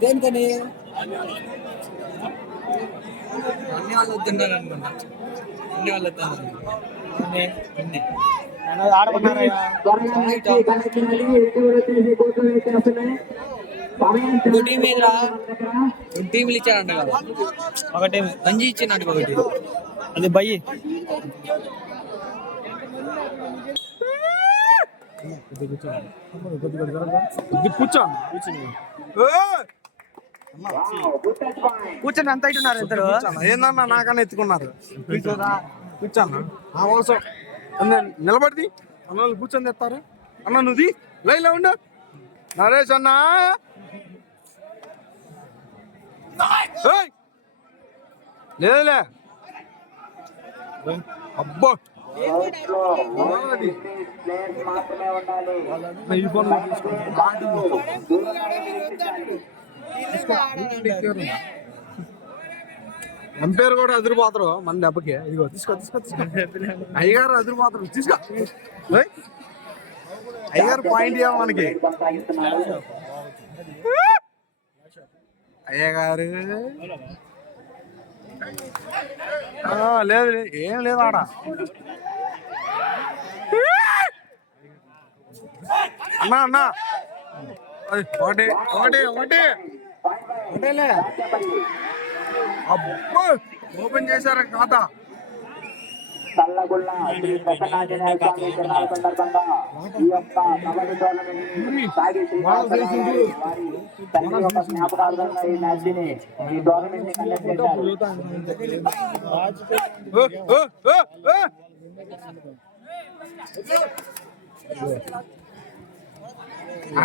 దేనికని అన్ని వాళ్ళు వద్దున్నారు అనుకుంటా. అన్ని వాళ్ళు వద్దాను టీం ఏదిరా? టీంలు ఇచ్చారంట కదా, ఒకటి మంచి ఇచ్చిందంట ఒకటి. అది బయ్యి కూర్చొని అంత ఇటున్నారు ఇద్దరు. ఏందన్నా నాకన్నా ఎత్తుకున్నారు. కూర్చోన్నా నా కోసం నిలబడి అన్న వాళ్ళు కూర్చొని తెస్తారు. అన్న నువ్వు లైన్లో ఉండు. నరేష్ అన్నా లేదులే అబ్బో ఎంపైర్ కూడా ఎదిరిపోతారు మన దెబ్బకి. ఇదిగో తీసుకో అయ్యగారు ఎదిరిపోతారు. తీసుకో అయ్యగారు పాయింట్ ఇవ్వ మనకి. అయ్యగారు లేదు ఏం లేదు ఆడ. అన్నా అన్నా ఒకటి ఒకటి ఒకటి ఒకటేలే. అబ్బో ఓపెన్ చేశారు ఖాతా. చల్లగుల్ల శ్రీ ప్రసన్నాంజనేయ స్వామి తిరునాళ్ళ సందర్భంగా ఈ యొక్క కబడ్డీ టోర్నమెంట్ సాగి శ్రీనివాసరావు వారి తండ్రి యొక్క జ్ఞాపకార్థంగా ఈ మ్యాచ్ ని ఈ టోర్నమెంట్ ని కండక్ట్ చేశారు.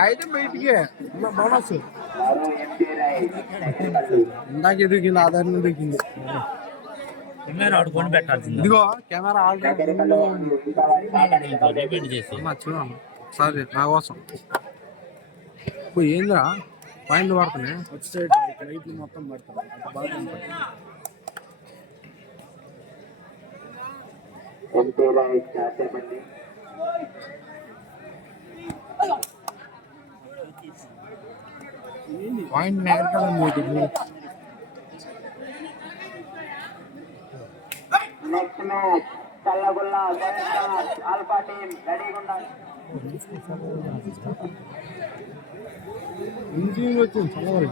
అయితే బయటికి బోనస్ ఇందాక ఎదిగింది, ఆధారం ఎదిగింది. కెమెరా ఆడుకొని పెట్టాల్సింది. ఇదిగో కెమెరా ఆల్రెడీ సరే నా కోసం ఏంద్రా పాయింట్లు పడుతున్నాయి. వచ్చి సైడ్ లైట్లు మొత్తం పడతాయి. పాయింట్ నేర్పడం నెక్స్ట్ మ్యాచ్ చల్లగుల్ల ఆల్ఫా టీం రెడీగా ఉండాలి. వచ్చింది చల్లవల్ల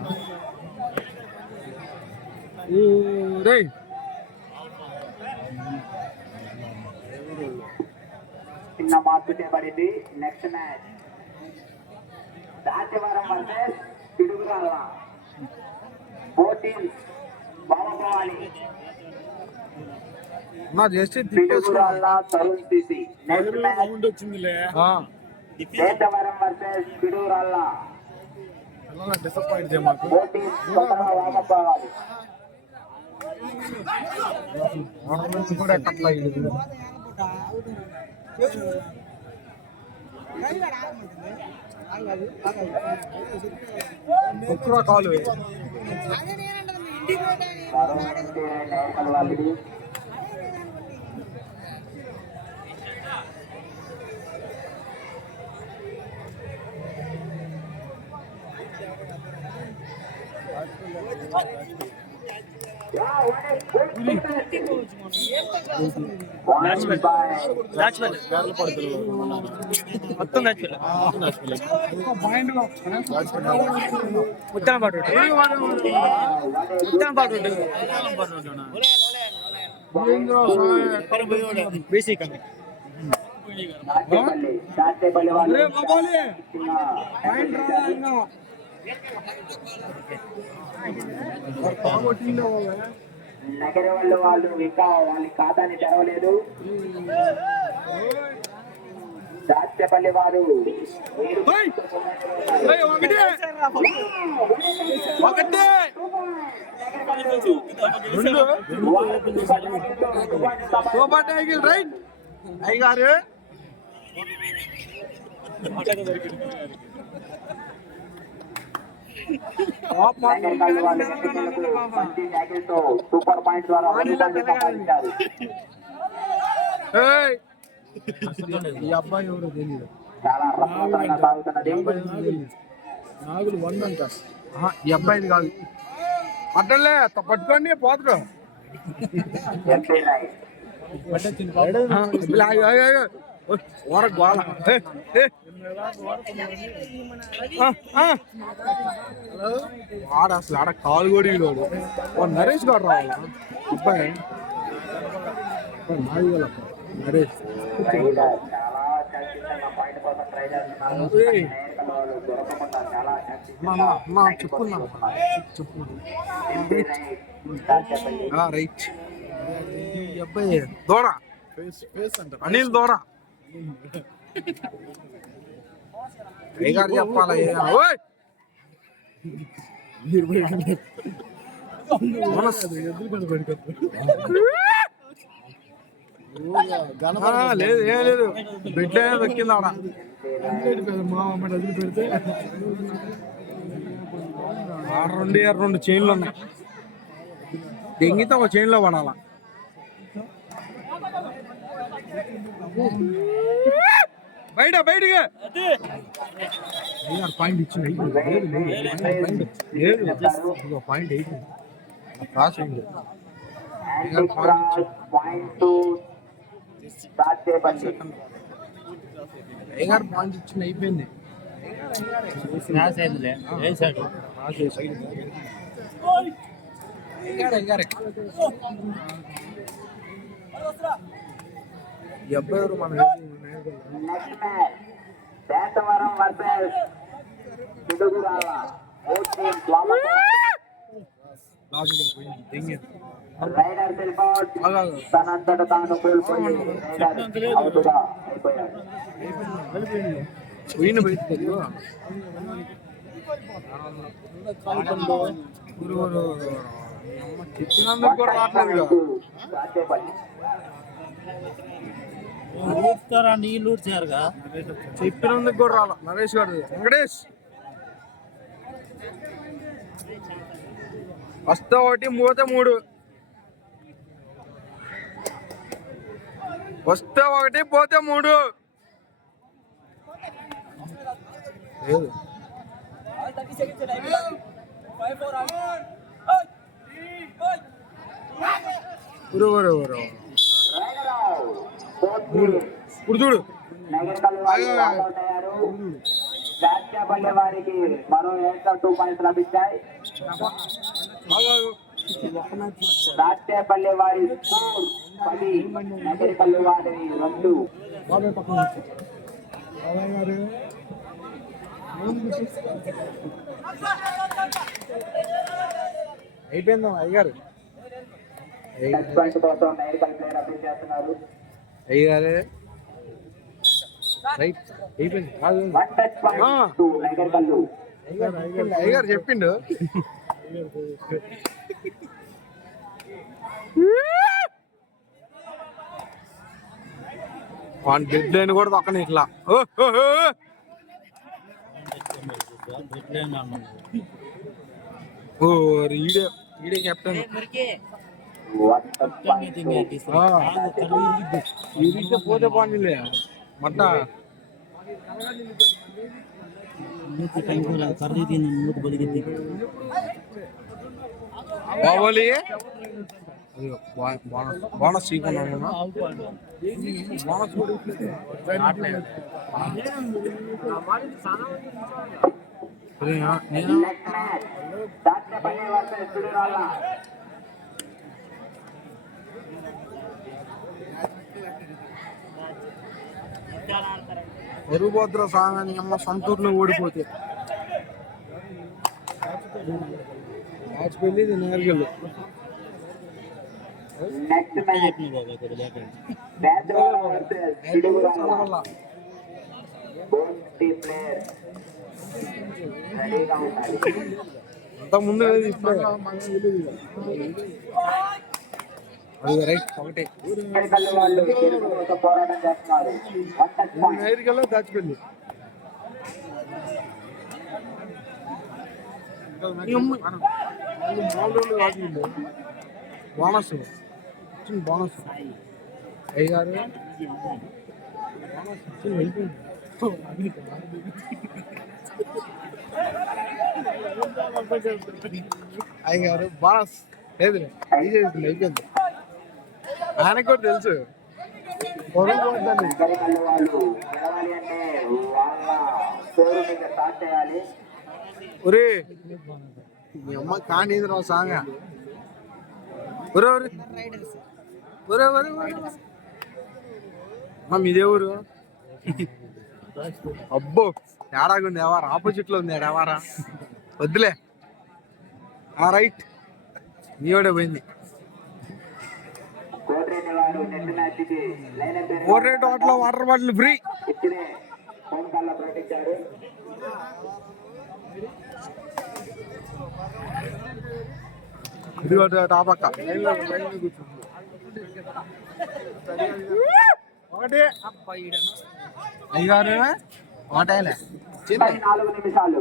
చిన్న మార్పు చేయబడింది. నెక్స్ట్ మ్యాచ్ దాచివరం వర్సెస్ పిడుగురాళ్ళ. 14 బాలభవాని Piduguralla Tarun CC. Next match దేశవరం వర్సెస్ పిడుగురాళ్ళ. 14 కొత్తగా వామభవాని. కాలు మొత్తం ఉత్తరం పాటు బీసీ కన్నా నగర వాళ్ళు ఇంకా వాళ్ళ ఖాతాని తెరవలేదు. దాచేపల్లి వారు రైట్ అయ్యగారు సూపర్ పాయింట్ ద్వారా సంపాదించారు. ఈ అబ్బాయి ఎవరు తెలియదు. చాలా రసవత్తరంగా సాగుతున్నది. నాగులు 1 అంట. ఈ అబ్బాయిది కాదు అట్టలే పట్టుకోండి పోతుడు ఎంపీ రైట్ ఓర గోళ వాడు అసలు ఆడ కాలు కూడా వాడు నరేష్ గారు రావాలా అబ్బాయి నరేష్ రైడర్ చాలా చర్చించిన పాయింట్ కోసం ట్రై చేస్తున్నారు వాళ్ళు దొరకకుండా చాలా చెప్పున్నా చెప్పు ఎంపీ రైట్ దాచేపల్లి రైట్ ఈ అబ్బాయి దూర అనిల్ దూర గారు చెప్పాలి లేదు ఏం లేదు బిడ్డ దక్కింది ఆడ రెండు చైన్లు ఉన్నాయి దెంగితే ఒక చైన్లో పడాలా బయటగా పాయింట్ ఇచ్చింది పాయింట్ ఎయిట్ క్రాస్ అయింది పాయింట్ దాచేపల్లి అయ్యగారు పాయింట్ ఇచ్చింది అయిపోయింది ఈ అబ్బాయి మన నెక్స్ట్ మ్యాచ్ శాతవరం వర్సెస్ పిడుగురాళ్ళ రైడర్ సెల్ఫౌట్ తనంతట తాను కోల్పోయి రైడర్ అవుతుగా అయిపోయాడు. చెప్పినందుకు కూడా రావట్లేదు దాచేపల్లి చెప్పినందుకు కూడా రాలా నరేష్ గారు వెంకటేష్ వస్తే ఒకటి పోతే మూడు వస్తే ఒకటి పోతే మూడు లేదు ఇప్పుడు చూడు దాచేపల్లి వారికి మరో 2 పాయింట్స్ లభించాయి. దాచేపల్లి వారి స్కోర్ 10, నగరికల్లు వారి 2. అయిపోయిందా అయ్యారు నెక్స్ట్ పాయింట్ కోసం నగరికల్ ప్లేయర్ అప్పీల్ చేస్తున్నారు. అయ్యారే రైట్ అయిపోయింది 1 టచ్ పాయింట్ టు నగరికల్లు. అయ్యారు చెప్పిండు వాడి బెడ్ లైన్ కూడా పక్కన ఇట్లా ఈడే ఈడే కెప్టెన్ ఈడితే పోతే బాగుందిలే మట్ట బాగోలి బోనస్ తీసుకున్నాను బోనస్ ఎరుభద్ర సాంగని అమ్మ సంతూర్లో ఓడిపోతే మ్యాచ్ వెళ్ళి నేర్గలు నెక్స్ట్ మ్యాచ్ అంత ముందు ఇప్పుడే అది రైట్ ఒకటే పోరాటం చేస్తున్నారు. నేర్గల్లో దాచిపోయింది బోనస్ వచ్చింది బోనస్ అయ్యారు బోనస్ వచ్చింది వెళ్ళిపోయింది అయ్యారు బాస్ లేదు తీసేసింది అయిపోయింది ఆయనకు కూడా తెలుసు పొరుగు పోద్దండి. నగరికల్లు వాళ్ళు గెలవాలి అంటే వాళ్ళ స్కోరు మీద స్టార్ట్ చేయాలి. ఒరే మీ అమ్మ కానీ సాంగ ఒరే ఒరే ఒరే ఒరే మీదే ఊరు అబ్బో ఏడాగుంది ఎవరు ఆపోజిట్ లో ఉంది ఎవరా వద్దులే రైట్ నీవాడే పోయింది కోటిరెడ్డి వారు నెట్ మ్యాచ్కి లైన్ అప్ కోటిరెడ్డి హోటల్లో వాటర్ బాటిల్ ఫ్రీ ఇచ్చినే ఫోన్ కాల్లో ప్రకటించారు. ఇది టాపక్క ఒకటి అయ్యారు ఒకటేలే 4 నిమిషాలు.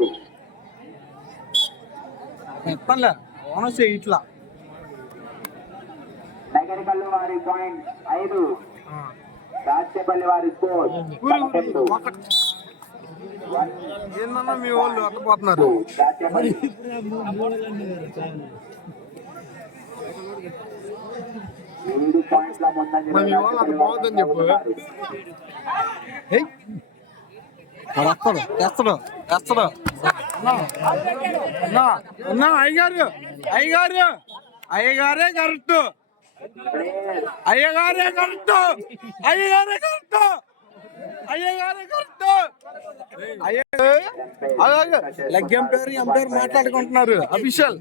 ఎప్పలే ఓనసే ఇట్లా నగరికల్లు వారి పాయింట్ 5, రాజపల్లి వారి స్కోర్ ఏందన్నా మీ వాళ్ళు అట్టపోతున్నారు. రాజపల్లి 7 పాయింట్ల ముందంజలో మీ వాళ్ళు అట్ట పోవద్దని చెప్పు. వస్తాడు తెస్తాడు తెస్తాడు అన్నా అయ్యగారు అయ్యగారు అయ్యగారే కరెక్ట్ అయ్యగారే కరెక్ట్ అయ్యగారే కరెక్ట్ అయ్యగారే కరెక్ట్ లెగ్ ఎంపైర్ మాట్లాడుకుంటున్నారు అఫీషియల్